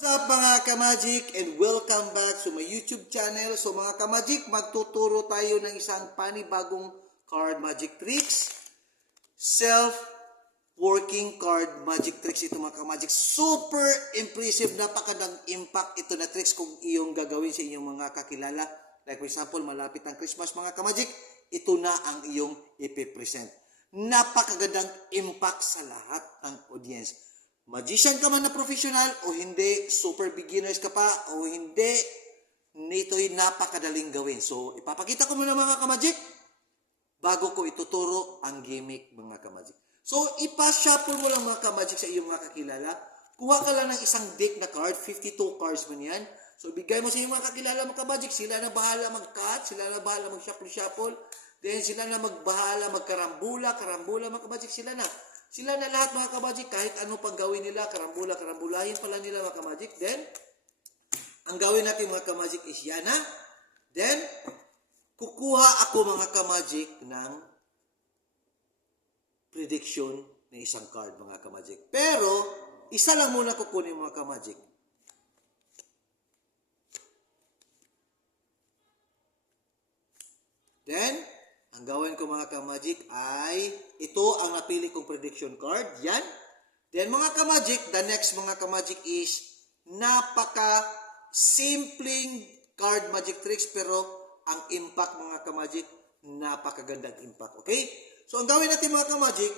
What's up mga ka-magic and welcome back to my YouTube channel. So mga ka-magic, magtuturo tayo ng isang panibagong card magic tricks. Self-working card magic tricks ito mga ka-magic. Super impressive, napakadang impact ito na tricks kung iyong gagawin sa inyong mga kakilala. Like for example, malapit ang Christmas mga ka-magic, ito na ang iyong ipipresent. Napakagandang impact sa lahat ng audience. Magician ka man na professional o hindi, super beginners ka pa o hindi, nito'y napakadaling gawin. So, ipapakita ko muna mga ka-magic bago ko ituturo ang gimmick mga ka-magic. So, ipa-shuffle mo lang mga ka-magic sa iyong mga kakilala. Kuha ka lang ng isang deck na card, 52 cards man yan. So, bigay mo sa iyong mga kakilala mga ka-magic, sila na bahala mag-cut, sila na bahala mag-shuffle-shuffle, then sila na magbahala magkarambula mga ka-magic, sila na lahat mga ka-magic, kahit ano pang gawin nila, karambulahin pala nila mga ka-magic. Then, ang gawin natin mga ka-magic is yan ha. Then, kukuha ako mga ka-magic ng prediction na isang card mga ka-magic. Pero, isa lang muna kukunin mga ka-magic. Then, ang gawin ko mga ka-magic ay ito ang napili kong prediction card. Yan. Then mga ka-magic, the next mga ka-magic is napaka-simpleng card magic tricks pero ang impact mga ka-magic, napakagandang impact. Okay? So ang gawin natin mga ka-magic,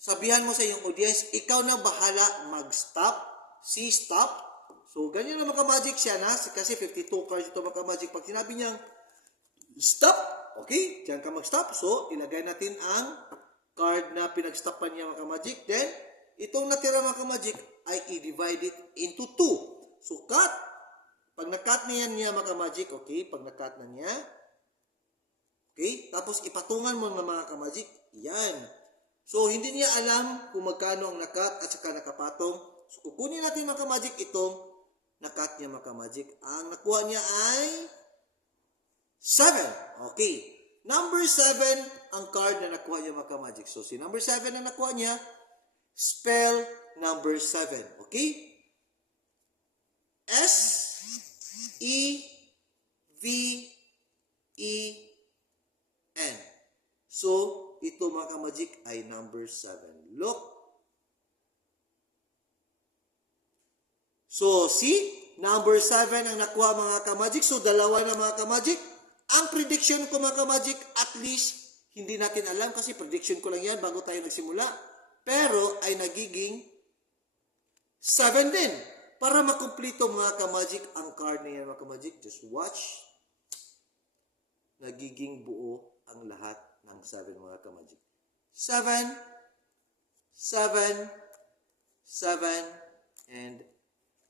sabihan mo sa iyong audience, ikaw na bahala mag-stop. See, stop. So ganyan na mga ka-magic siya na kasi 52 cards ito mga ka-magic. Pag sinabi niyang stop, okay, diyan ka mag-stop. So, ilagay natin ang card na pinag-stopan niya mga ka-magic. Then, itong natira mga ka-magic ay i-divide it into 2. So, cut. Pag na-cut niya mga ka-magic, okay, pag na-cut na niya, okay, tapos ipatungan mo ng mga ka-magic, yan. So, hindi niya alam kung magkano ang na-cut at saka nakapatong. So, kukunin natin mga ka-magic itong na-cut niya mga ka-magic. Ang nakuha niya ay 7. Okay. Number 7 ang card na nakuha niya mga ka-magic. So, si number 7 na nakuha niya, spell number 7. Okay? S-E-V-E-N. So, ito mga ka-magic ay number 7. Look. So, see? Number 7 ang nakuha mga ka-magic. So, dalawa na mga ka-magic. Ang prediction ko mga ka-magic, at least, hindi natin alam kasi prediction ko lang yan bago tayo nagsimula. Pero ay nagiging 7 din. Para makumplito mga ka-magic ang card na yan mga ka-magic. Just watch. Nagiging buo ang lahat ng 7 mga ka-magic. 7, 7, 7, and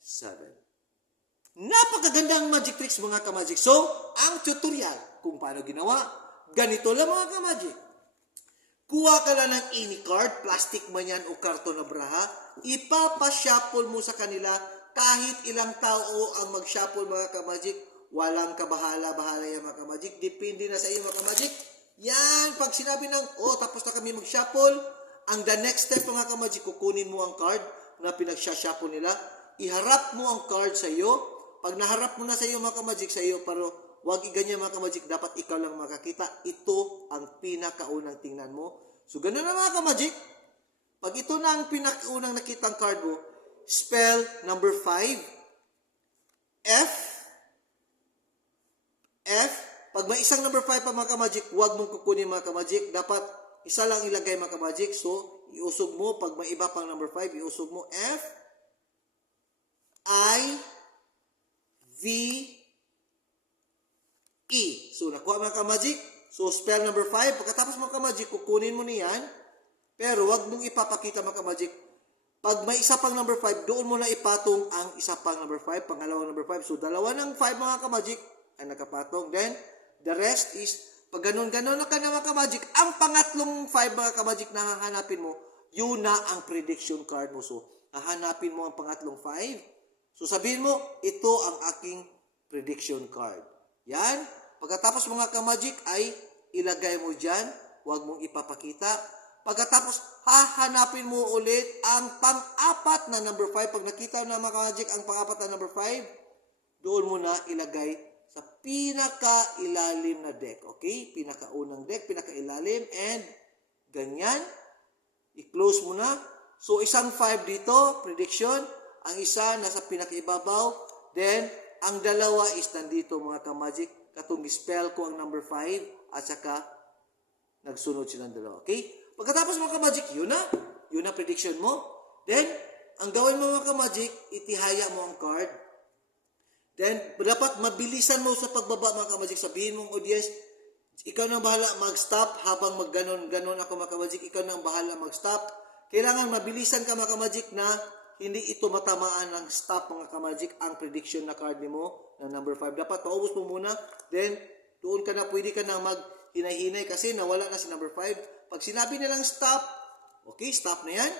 7. Napakagandang magic tricks mga ka-magic. So, ang tutorial kung paano ginawa, ganito lang mga ka-magic. Kuha ka lang ng any card, plastic man yan o karton na braha, ipapashuffle mo sa kanila kahit ilang tao ang mag-shuffle mga ka-magic. Walang kabahala-bahala yan mga ka-magic. Depende na sa iyo mga ka-magic. Yan, pag sinabi ng, tapos na kami mag-shuffle, ang the next step mga ka-magic, kukunin mo ang card na pinag-shuffle nila, iharap mo ang card sa iyo. Pag naharap mo na sa iyo mga ka-magic, sa iyo, pero huwag iganyan mga ka-magic, dapat ikaw lang makakita. Ito ang pinakaunang tingnan mo. So, ganun na mga ka-magic. Pag ito na ang pinakaunang nakitang card mo, spell number 5, F, F. Pag may isang number 5 pa mga ka-magic, huwag mong kukunin mga ka-magic. Dapat isa lang ilagay mga ka-magic. So, iusog mo. Pag may iba pang number 5, iusog mo F, I, V, E. So, nakuha mga ka-magic. So, spell number 5. Pagkatapos mga ka-magic, kukunin mo niyan. Pero, wag mong ipapakita mga ka-magic. Pag may isa pang number 5, doon mo na ipatong ang isa pang number 5, pangalawang number 5. So, dalawa ng 5 mga ka-magic ay nakapatong. Then, the rest is, pag ganun-ganun na ka na mga ka-magic, ang pangatlong 5 mga ka-magic na hahanapin mo, yun na ang prediction card mo. So, hahanapin mo ang pangatlong 5. So, sabihin mo, ito ang aking prediction card. Yan. Pagkatapos mga ka-magic ay ilagay mo dyan. Huwag mong ipapakita. Pagkatapos, hahanapin mo ulit ang pang-apat na number 5. Pag nakita na mga ka-magic ang pang-apat na number 5, doon mo na ilagay sa pinaka-ilalim na deck. Okay? Pinaka-unang deck, pinaka-ilalim, and ganyan. I-close mo na. So, isang 5 dito, prediction. Ang isa nasa pinaka-ibabaw. Then, ang dalawa is nandito mga ka-magic. Katong spell ko ang number 5 at saka nagsunod silang dalawa. Okay? Pagkatapos mga ka-magic, yun na. Yun na prediction mo. Then, ang gawin mo mga ka-magic, itihaya mo ang card. Then, dapat mabilisan mo sa pagbaba mga ka-magic. Sabihin mong audience, ikaw nang bahala mag-stop habang mag-ganon ako mga ka-magic. Ikaw nang bahala mag-stop. Kailangan mabilisan ka mga ka-magic na hindi ito matamaan ng stop mga ka-magic ang prediction na card mo na number 5. Dapat paubos mo muna. Then, doon ka na, pwede ka na maghinay-hinay kasi nawala na si number 5. Pag sinabi nilang stop, okay, stop na yan.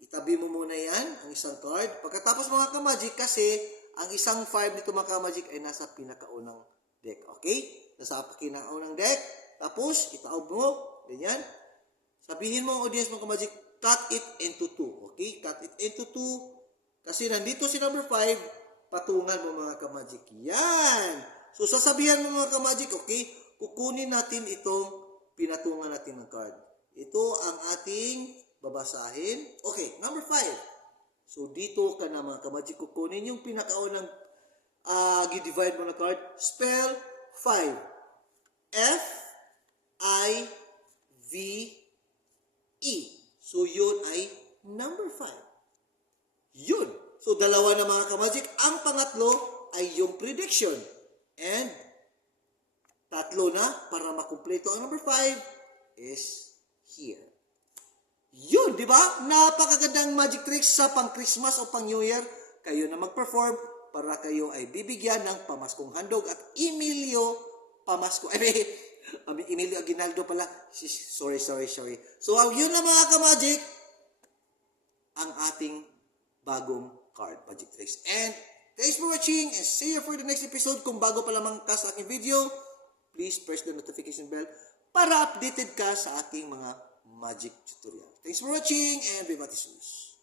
Itabi mo muna yan, ang isang card. Pagkatapos mga ka-magic, kasi ang isang 5 nito mga ka-magic ay nasa pinakaunang deck. Okay? Nasa pinakaunang deck. Tapos, itaob mo. Ganyan. Sabihin mo ang audience mga ka-magic, cut it into 2. Okay? Cut it into 2. Kasi nandito si number 5, patungan mo mga ka-magic. Yan! So, sasabihan mo mga ka-magic, okay? Kukunin natin itong pinatungan natin ng card. Ito ang ating babasahin. Okay, number 5. So, dito ka na mga ka-magic kukunin yung pinakaunang gi-divide mo na card. Spell 5. F-I-V-E. So, yun ay number 5. Yun. So, dalawa na mga ka-magic. Ang pangatlo ay yung prediction. And, tatlo na para makumpleto ang number 5 is here. Yun, di ba? Napakagandang magic tricks sa pang-Christmas o pang-New Year. Kayo na mag-perform para kayo ay bibigyan ng pamaskong handog at Emilio Pamasko. Emilio Aguinaldo pala. Sorry. So, yun na mga ka-magic ang ating bagong card magic tricks. And thanks for watching and see you for the next episode. Kung bago pa lamang ka sa aking video, please press the notification bell para updated ka sa aking mga magic tutorial. Thanks for watching and Viva Tisus!